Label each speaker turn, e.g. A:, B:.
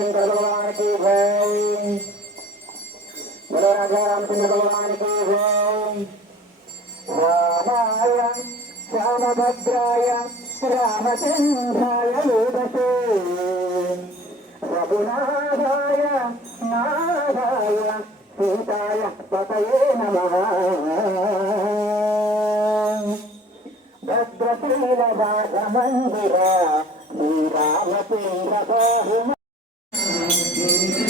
A: रामचंद्र भगवान की जय बोलो राजा रामचंद्र भगवान की जय रामाय श्यामभद्राय रामचंद्राय वेदसे रघुनाथाय नाथाय सीताय पतये नमः భద్రశీల రాజమందిర శ్రీరామచంద్ర Thank you.